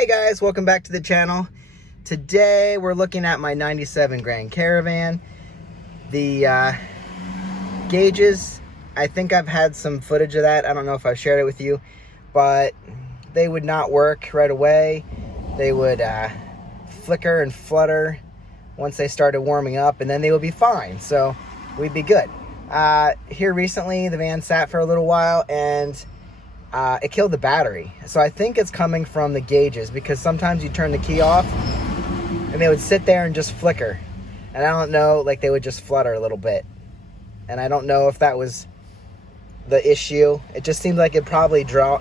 Hey guys, welcome back to the channel. Today we're looking at my 97 Grand Caravan. The gauges, I think I've had some footage of that. I don't know if I've shared it with you, but they would not work right away. They would flicker and flutter once they started warming up, and then they would be fine, so we'd be good. Here recently, the van sat for a little while, and it killed the battery. So I think it's coming from the gauges, because sometimes you turn the key off and they would sit there and just flicker. And I don't know, like they would just flutter a little bit. And I don't know if that was the issue. It just seemed like it probably drained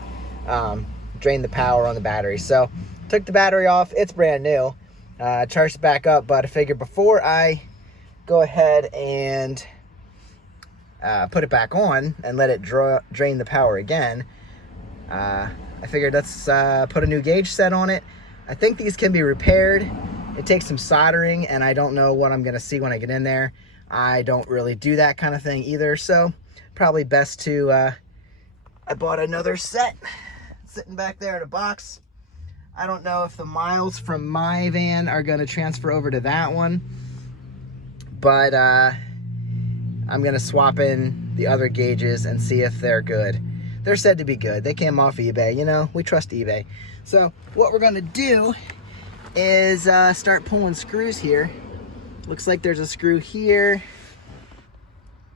the power on the battery. So took the battery off. It's brand new. Charged it back up, but I figured before I go ahead and put it back on and let it drain the power again, I figured let's put a new gauge set on it. I think these can be repaired. It takes some soldering, and I don't know what I'm gonna see when I get in there. I don't really do that kind of thing either, so probably best to, I bought another set sitting back there in a box. I don't know if the miles from my van are gonna transfer over to that one, but I'm gonna swap in the other gauges and see if they're good. They're said to be good. They came off eBay, you know, we trust eBay. So what we're gonna do is start pulling screws here. Looks like there's a screw here.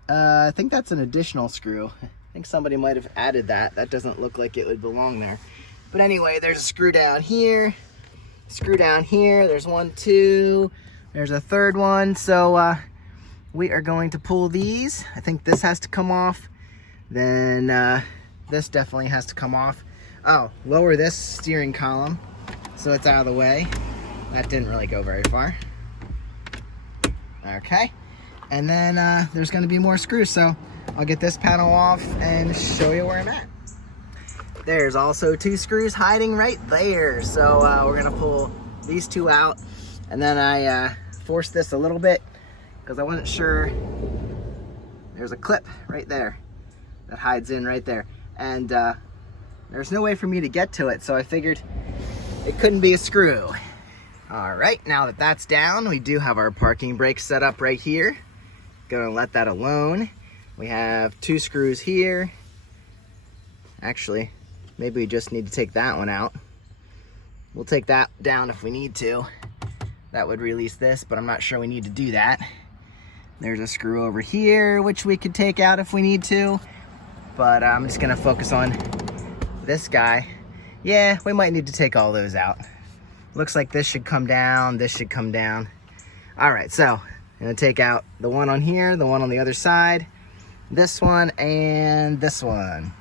I think that's an additional screw. I think somebody might have added that. That doesn't look like it would belong there. But anyway, there's a screw down here. Screw down here. There's one, two. There's a third one. So we are going to pull these. I think this has to come off. Then this definitely has to come off. Oh, lower this steering column so it's out of the way. That didn't really go very far. Okay. And then there's going to be more screws, so I'll get this panel off and show you where I'm at. There's also two screws hiding right there. So we're going to pull these two out, and then I forced this a little bit because I wasn't sure. There's a clip right there that hides in right there, and there's no way for me to get to it, so I figured it couldn't be a screw. All right, now that that's down, we do have our parking brake set up right here. Gonna let that alone. We have two screws here. Actually, maybe we just need to take that one out. We'll take that down if we need to. That would release this, but I'm not sure we need to do that. There's a screw over here, which we could take out if we need to, but I'm just gonna focus on this guy. Yeah, we might need to take all those out. Looks like this should come down, this should come down. All right, so I'm gonna take out the one on here, the one on the other side, this one, and this one.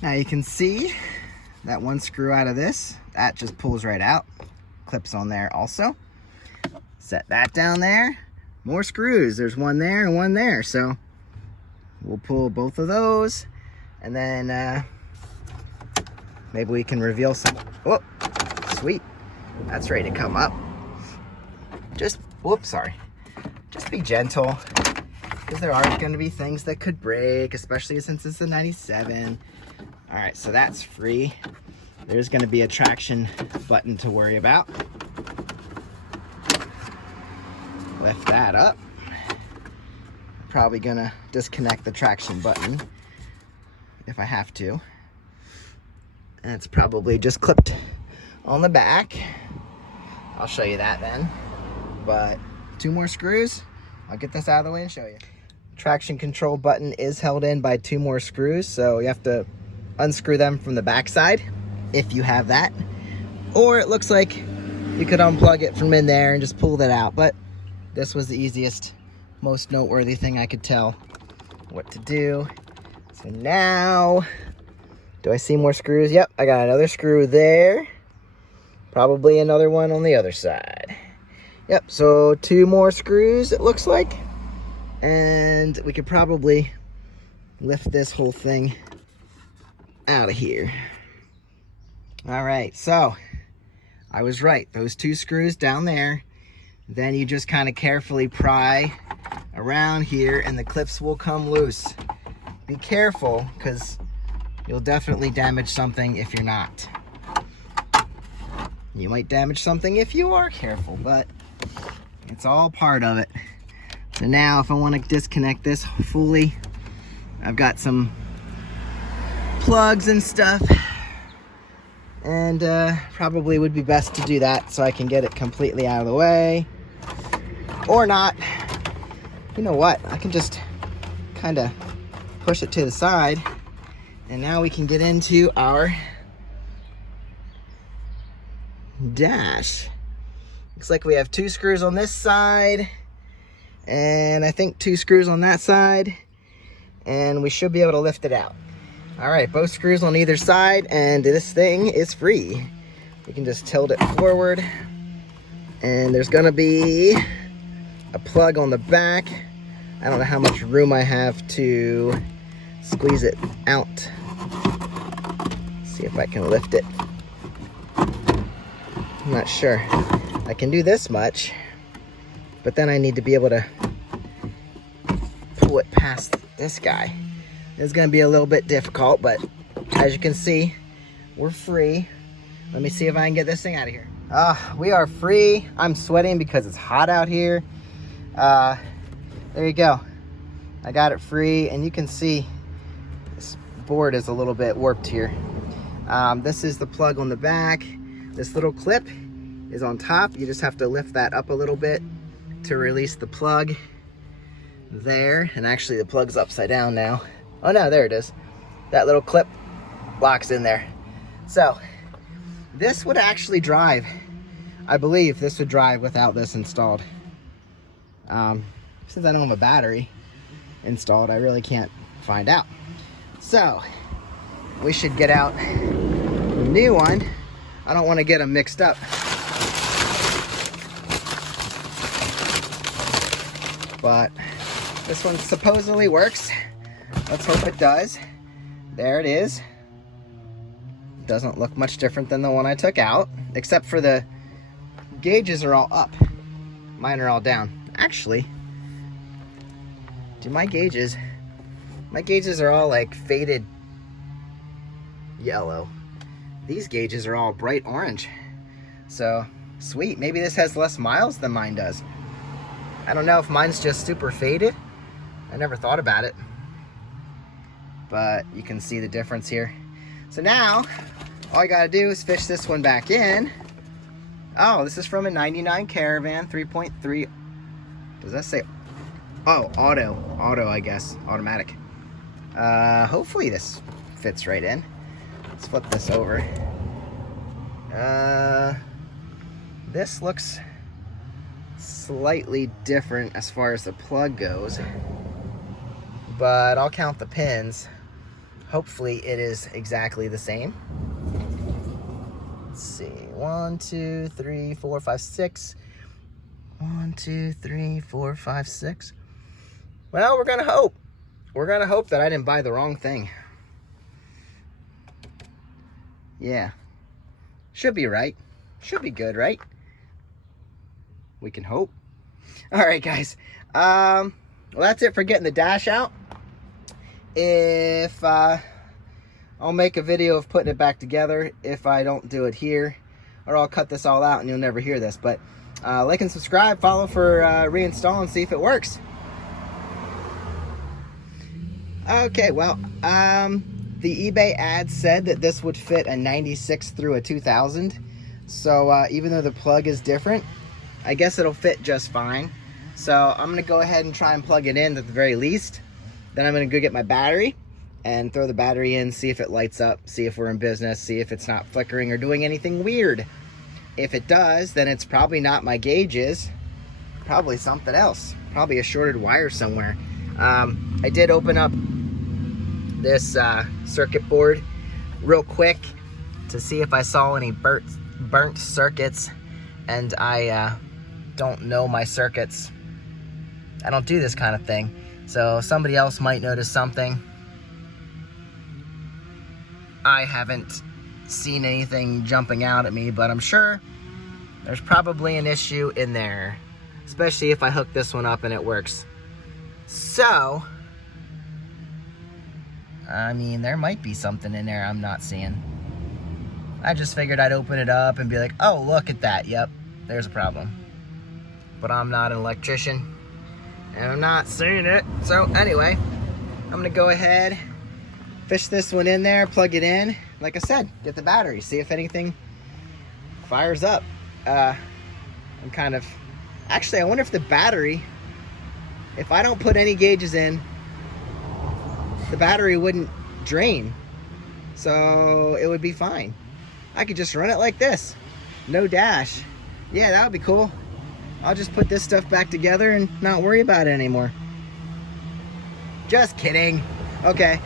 Now you can see that one screw out of this, that just pulls right out. Clips on there also. Set that down there. More screws, there's one there and one there, so we'll pull both of those, and then maybe we can reveal some. Oh, sweet, that's ready to come up. Just, whoops, sorry. Just be gentle, because there are going to be things that could break, especially since it's a 97. All right, so that's free. There's going to be a traction button to worry about. Lift that up. Probably gonna disconnect the traction button if I have to. And it's probably just clipped on the back. I'll show you that then. But two more screws. I'll get this out of the way and show you. Traction control button is held in by two more screws, so you have to unscrew them from the back side if you have that. Or it looks like you could unplug it from in there and just pull that out, but this was the easiest, most noteworthy thing I could tell what to do. So now, do I see more screws? Yep, I got another screw there. Probably another one on the other side. Yep, so two more screws it looks like. And we could probably lift this whole thing out of here. All right, so I was right. Those two screws down there. Then you just kind of carefully pry around here and the clips will come loose. Be careful, because you'll definitely damage something if you're not. You might damage something if you are careful, but it's all part of it. So now if I want to disconnect this fully, I've got some plugs and stuff, and probably would be best to do that so I can get it completely out of the way. Or not. You know what? I can just kind of push it to the side, and now we can get into our dash. Looks like we have 2 screws on this side, and I think 2 screws on that side, and we should be able to lift it out. All right, both screws on either side, and this thing is free. We can just tilt it forward, and there's gonna be a plug on the back. I don't know how much room I have to squeeze it out. See if I can lift it. I'm not sure. I can do this much, but then I need to be able to pull it past this guy. It's gonna be a little bit difficult, but as you can see, we're free. Let me see if I can get this thing out of here. We are free. I'm sweating because it's hot out here. There you go. I got it free, and you can see this board is a little bit warped here. This is the plug on the back. This little clip is on top. You just have to lift that up a little bit to release the plug there. And actually the plug's upside down now. Oh no, there it is. That little clip locks in there. So this would actually drive. I believe this would drive without this installed. Since I don't have a battery installed, I really can't find out. So we should get out a new one. I don't want to get them mixed up. But this one supposedly works. Let's hope it does. There it is. Doesn't look much different than the one I took out, except for the gauges are all up. Mine are all down. Actually, do my gauges are all like faded yellow. These gauges are all bright orange. So sweet, maybe this has less miles than mine does. I don't know if mine's just super faded. I never thought about it, but you can see the difference here. So now all I gotta do is fish this one back in. Oh, this is from a 99 Caravan 3.3. Does that say? Oh, auto, I guess, automatic. Hopefully this fits right in. Let's flip this over. This looks slightly different as far as the plug goes, but I'll count the pins. Hopefully it is exactly the same. Let's see, 1, 2, 3, 4, 5, 6. 1, 2, 3, 4, 5, 6. Well, we're gonna hope. We're gonna hope that I didn't buy the wrong thing. Yeah. Should be right. Should be good, right? We can hope. All right, guys. Well, that's it for getting the dash out. If I'll make a video of putting it back together if I don't do it here, or I'll cut this all out and you'll never hear this. But like and subscribe, follow for reinstall and see if it works. Okay, well, the eBay ad said that this would fit a 96 through a 2000. So even though the plug is different, I guess it'll fit just fine. So I'm gonna go ahead and try and plug it in at the very least. Then I'm gonna go get my battery and throw the battery in, see if it lights up, see if we're in business, see if it's not flickering or doing anything weird. If it does, then it's probably not my gauges, probably something else, probably a shorted wire somewhere. I did open up this circuit board real quick to see if I saw any burnt circuits, and I don't know my circuits. I don't do this kind of thing, so somebody else might notice something. I haven't seen anything jumping out at me, but I'm sure there's probably an issue in there, especially if I hook this one up and it works. So I mean, there might be something in there I'm not seeing. I just figured I'd open it up and be like, oh, look at that. Yep, there's a problem. But I'm not an electrician, and I'm not seeing it. So anyway, I'm gonna go ahead, fish this one in there, plug it in. Like I said, get the battery, see if anything fires up. I'm kind of, actually, I wonder if the battery, if I don't put any gauges in, the battery wouldn't drain. So it would be fine. I could just run it like this, no dash. Yeah, that would be cool. I'll just put this stuff back together and not worry about it anymore. Just kidding. Okay,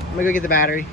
I'm gonna go get the battery.